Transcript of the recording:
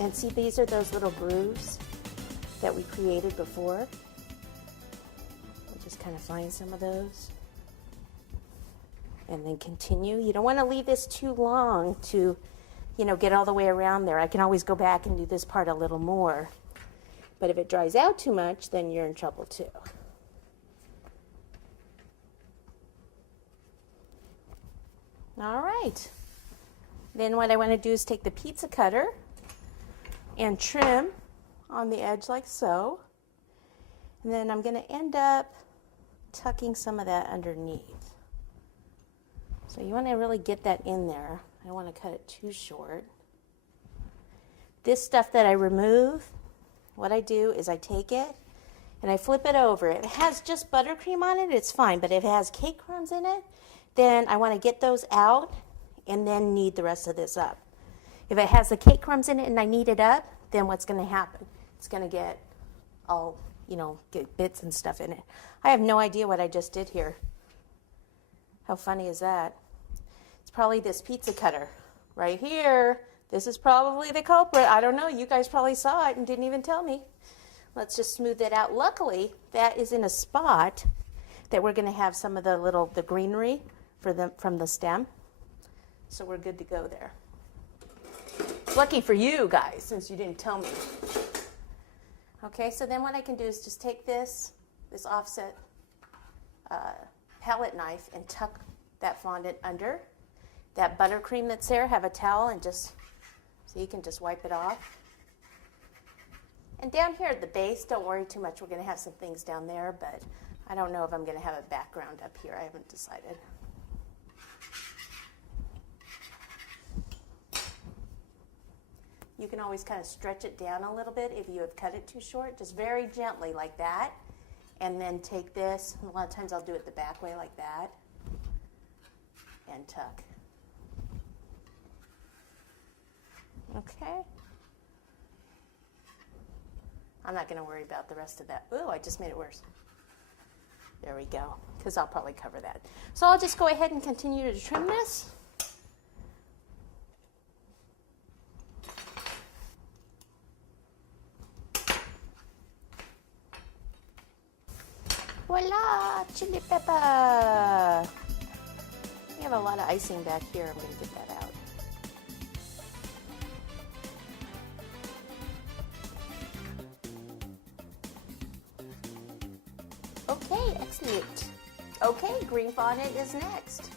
And see, these are those little grooves that we created before. We'll just kind of find some of those. And then continue. You don't want to leave this too long to, get all the way around there. I can always go back and do this part a little more. But if it dries out too much, then you're in trouble too. All right. Then what I want to do is take the pizza cutter and trim on the edge like so. And then I'm going to end up tucking some of that underneath. So you want to really get that in there. I don't want to cut it too short. This stuff that I remove, what I do is I take it and I flip it over. If it has just buttercream on it, it's fine. But if it has cake crumbs in it, then I want to get those out and then knead the rest of this up. If it has the cake crumbs in it and I knead it up, then what's going to happen? It's going to get all, get bits and stuff in it. I have no idea what I just did here. How funny is that? It's probably this pizza cutter right here. This is probably the culprit. I don't know. You guys probably saw it and didn't even tell me. Let's just smooth that out. Luckily, that is in a spot that we're going to have some of the greenery from the stem. So we're good to go there. Lucky for you guys, since you didn't tell me. Okay, so then what I can do is just take this offset palette knife and tuck that fondant under. That buttercream that's there, have a towel and so you can just wipe it off. And down here at the base, don't worry too much. We're going to have some things down there, but I don't know if I'm going to have a background up here. I haven't decided. You can always kind of stretch it down a little bit if you have cut it too short, just very gently like that. And then take this, and a lot of times I'll do it the back way like that, and tuck. Okay. I'm not going to worry about the rest of that. Ooh, I just made it worse. There we go, because I'll probably cover that. So I'll just go ahead and continue to trim this. Voila, chili pepper. We have a lot of icing back here. I'm going to get that out. Okay, excellent. Okay, green fondant is next.